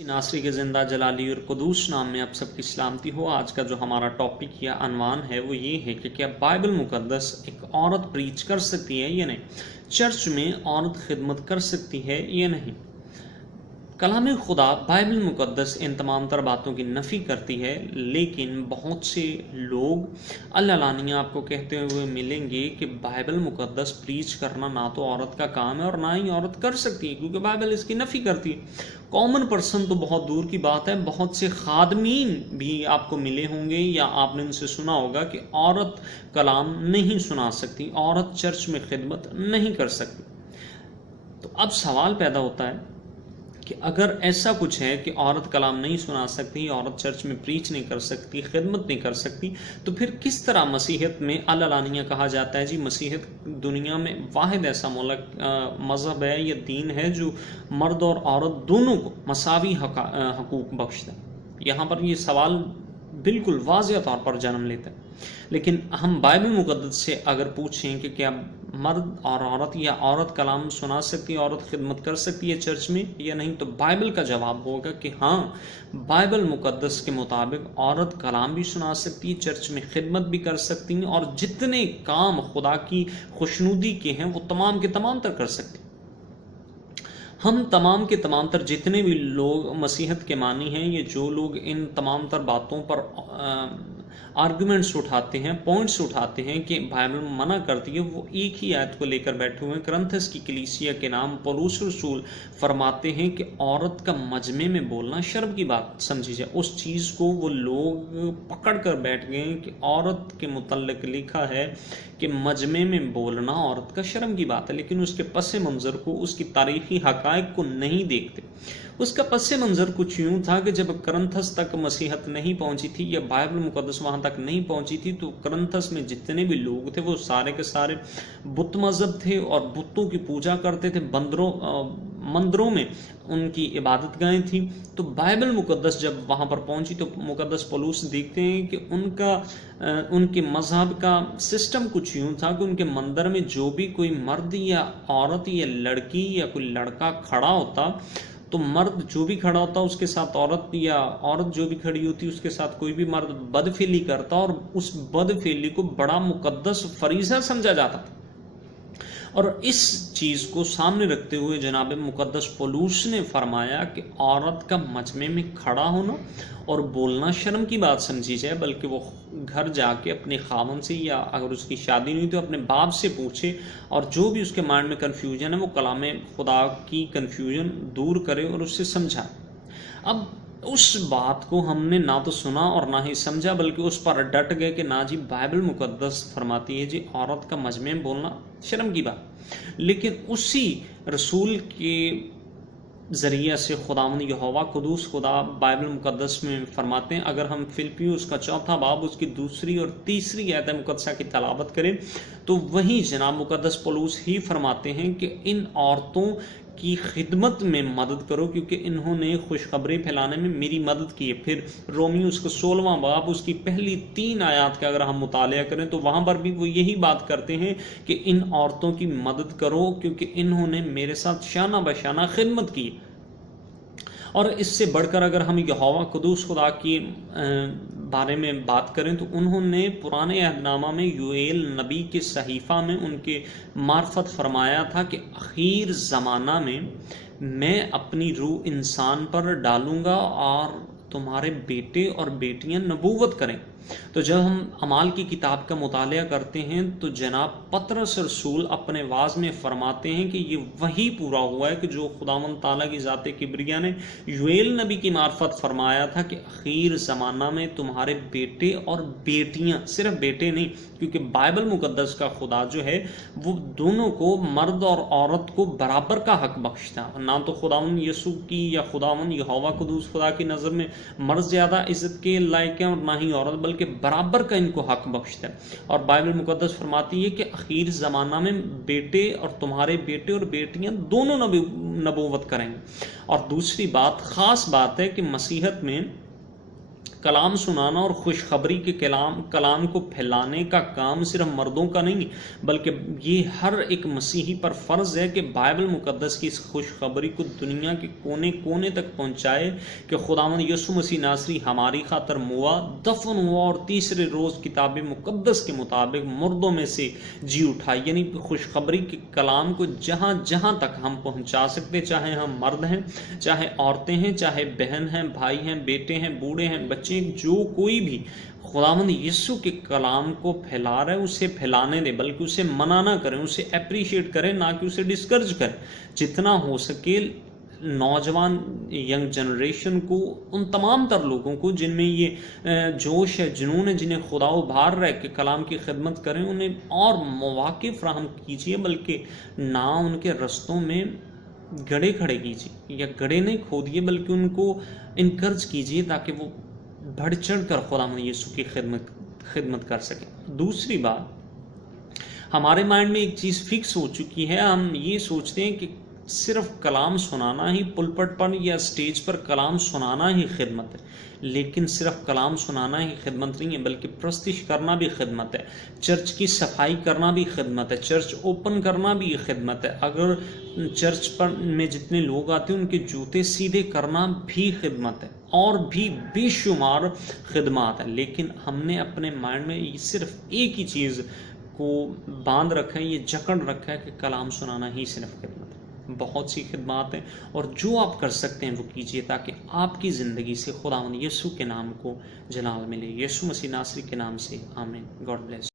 नासरी के ज़िंदा जलाली और कुदूस नाम में आप सबकी सलामती हो। आज का जो हमारा टॉपिक या अनवान है वो ये है कि क्या बाइबल मुकद्दस एक औरत प्रीच कर सकती है या नहीं, चर्च में औरत खिदमत कर सकती है या नहीं। कलाम खुदा बाइबल मुकद्दस इन तमाम तर बातों की नफ़ी करती है, लेकिन बहुत से लोग अल्लाह आपको कहते हुए मिलेंगे कि बाइबल मुकद्दस प्रीच करना ना तो औरत का काम है और ना ही औरत कर सकती है, क्योंकि बाइबल इसकी नफ़ी करती है। कॉमन पर्सन तो बहुत दूर की बात है, बहुत से खादमीन भी आपको मिले होंगे या आपने उनसे सुना होगा कि औरत कलाम नहीं सुना सकती, औरत चर्च में खिदमत नहीं कर सकती। तो अब सवाल पैदा होता है कि अगर ऐसा कुछ है कि औरत कलाम नहीं सुना सकती, औरत चर्च में प्रीच नहीं कर सकती, खिदमत नहीं कर सकती, तो फिर किस तरह मसीहत में अल्लानिया कहा जाता है? जी, मसीहत दुनिया में वाहिद ऐसा मज़हब है या दीन है जो मर्द और औरत दोनों को मसावी हकूक़ बख्शता है। यहाँ पर ये सवाल बिल्कुल वाज़ेह तौर पर जन्म लेता है। लेकिन हम बाइबल मुकद्दस से अगर पूछें कि क्या मर्द और औरत या औरत कलाम सुना सकती है, औरत खिदमत कर सकती है चर्च में या नहीं, तो बाइबल का जवाब होगा कि हाँ, बाइबल मुकद्दस के मुताबिक औरत कलाम भी सुना सकती है, चर्च में खिदमत भी कर सकती है, और जितने काम खुदा की खुशनुदी के हैं वो तमाम के तमाम तर कर सकती है। हम तमाम के तमाम तर जितने भी लोग मसीहत के मानी हैं, ये जो लोग इन तमाम तर बातों पर आर्गुमेंट्स उठाते हैं, पॉइंट्स उठाते हैं कि बाइबल मना करती है, वो एक ही आयत को लेकर बैठे हुए हैं। करंथस की कलीसिया के नाम पौलुस रसूल फरमाते हैं कि औरत का मजमे में बोलना शर्म की बात समझी जाए। उस चीज़ को वो लोग पकड़ कर बैठ गए हैं कि औरत के मुतल्लिक लिखा है कि मजमे में बोलना औरत का शर्म की बात है, लेकिन उसके पस मंज़र को, उसकी तारीख़ी हक़ाइक़ को नहीं देखते। उसका पस मंज़र कुछ यूँ था कि जब करंथस तक मसीहत नहीं पहुँची थी या बाइबल मुकद्दस वहाँ तक नहीं पहुँची थी, तो करंथस में जितने भी लोग थे वो सारे के सारे बुत मज़हब थे और बुतों की पूजा करते थे। मंदिरों में उनकी इबादत गाहें थी। तो बाइबल मुकद्दस जब वहाँ पर पहुँची तो मुकद्दस पौलुस देखते हैं कि उनके मज़हब का सिस्टम कुछ यूँ था कि उनके मंदिर में जो भी कोई मर्द या औरत या लड़की या कोई लड़का खड़ा होता, तो मर्द जो भी खड़ा होता उसके साथ औरत, या औरत जो भी खड़ी होती उसके साथ कोई भी मर्द बदफेली करता, और उस बदफेली को बड़ा मुकद्दस फरीज़ा समझा जाता था। और इस चीज़ को सामने रखते हुए जनाब मुकद्दस पौलुस ने फरमाया कि औरत का मजमे में खड़ा होना और बोलना शर्म की बात समझी जाए, बल्कि वो घर जाके अपने खामन से, या अगर उसकी शादी नहीं हुई तो अपने बाप से पूछे, और जो भी उसके माइंड में कन्फ्यूजन है वो कलाम खुदा की कन्फ्यूजन दूर करे और उससे समझाए। अब उस बात को हमने ना तो सुना और ना ही समझा, बल्कि उस पर डट गए कि ना जी, बाइबल मुकद्दस फरमाती है जी औरत का मजमे में बोलना शर्म की बात। लेकिन उसी रसूल के ज़रिया से खुदावंद यहोवा कुदूस खुदा बाइबल मुकद्दस में फरमाते हैं, अगर हम फिलिपियों उसका 4 बाब उसकी 2 और 3 आयत मुकद्दसा की तलावत करें तो वहीं जनाब मुकद्दस पौलुस ही फरमाते हैं कि इन औरतों की खिदमत में मदद करो, क्योंकि इन्होंने खुशखबरी फैलाने में मेरी मदद की है। फिर रोमियो उसका 16वां बाब उसकी पहली 3 आयत का अगर हम मुतालिया करें तो वहाँ पर भी वो यही बात करते हैं कि इन औरतों की मदद करो, क्योंकि इन्होंने मेरे साथ शाना बशाना खिदमत की। और इससे बढ़कर अगर हम यहोवा कुदूस खुदा की बारे में बात करें तो उन्होंने पुराने अहदनामा में यूएल नबी के सहीफ़ा में उनके मार्फत फरमाया था कि आखिर ज़माना में मैं अपनी रूह इंसान पर डालूँगा और तुम्हारे बेटे और बेटियां नबूवत करें। तो जब हम अमाल की किताब का मुतालिया करते हैं तो जनाब पतरस रसूल अपने वाज में फरमाते हैं कि ये वही पूरा हुआ है कि जो खुदावंद ताला की ज़ाते किब्रिया ने यूएल नबी की मार्फत फरमाया था कि आखिर ज़माना में तुम्हारे बेटे और बेटियां, सिर्फ बेटे नहीं, क्योंकि बाइबल मुकद्दस का खुदा जो है वो दोनों को, मर्द और औरत को बराबर का हक बख्शता। ना तो खुदावंद यसू की या खुदावंद यहोवा कुदूस खुदा की नज़र में मर्द ज़्यादा इज़्ज़त के लायक है और ना ही औरत, बल्कि बराबर का इनको हक बख्शता है। और बाइबल मुकद्दस फरमाती है कि आखिर ज़माना में बेटे और तुम्हारे बेटे और बेटियां दोनों नबूवत करेंगे। और दूसरी बात, ख़ास बात है कि मसीहत में کلام سنانا اور خوشخبری کے کلام کو پھیلانے کا کام صرف مردوں کا نہیں، بلکہ یہ ہر ایک مسیحی پر فرض ہے کہ بائبل مقدس کی اس خوشخبری کو دنیا کے کونے کونے تک پہنچائے کہ خداوند یسوع مسیح ناصری ہماری خاطر ہوا، دفن ہوا اور تیسرے روز کتاب مقدس کے مطابق مردوں میں سے جی اٹھا۔ یعنی خوشخبری کے کلام کو جہاں جہاں تک ہم پہنچا سکتے، چاہے ہم مرد ہیں، چاہے عورتیں ہیں، چاہے بہن ہیں، بھائی ہیں، بیٹے ہیں، بوڑھے ہیں، بچے، جو کوئی بھی خداوند یسوع کے کلام کو پھیلا رہا ہے اسے پھیلانے دے، بلکہ اسے منع نہ کریں، اسے اپریشیٹ کریں، نہ کہ اسے ڈسکرج کریں۔ جتنا ہو سکے نوجوان ینگ جنریشن کو، ان تمام تر لوگوں کو جن میں یہ جوش ہے، جنون ہے، جنہیں خدا ابھار رہا ہے کہ کلام کی خدمت کریں، انہیں اور مواقع فراہم کیجیے، بلکہ نہ ان کے رستوں میں گڑھے کھڑے کیجیے، یا گڑھے نہیں کھودیے، بلکہ ان کو انکرج کیجیے تاکہ وہ بڑھ چڑھ کر خداوند یسوع کی خدمت کر سکیں۔ دوسری بات، ہمارے مائنڈ میں ایک چیز فکس ہو چکی ہے، ہم یہ سوچتے ہیں کہ صرف کلام سنانا ہی، پلپٹ پر یا اسٹیج پر کلام سنانا ہی خدمت ہے، لیکن صرف کلام سنانا ہی خدمت نہیں ہے، بلکہ پرستش کرنا بھی خدمت ہے، چرچ کی صفائی کرنا بھی خدمت ہے، چرچ اوپن کرنا بھی خدمت ہے، اگر چرچ پر میں جتنے لوگ آتے ہیں ان کے جوتے سیدھے کرنا بھی خدمت ہے، اور بھی بے شمار خدمات ہیں۔ لیکن ہم نے اپنے مائنڈ میں صرف ایک ہی چیز کو باندھ رکھا ہے، یہ جکڑ رکھا ہے کہ کلام سنانا ہی صرف خدمت ہے۔ بہت سی خدمات ہیں، اور جو آپ کر سکتے ہیں وہ کیجیے تاکہ آپ کی زندگی سے خداوند یسوع کے نام کو جلال ملے۔ یسوع مسیح ناصری کے نام سے آمین۔ God bless.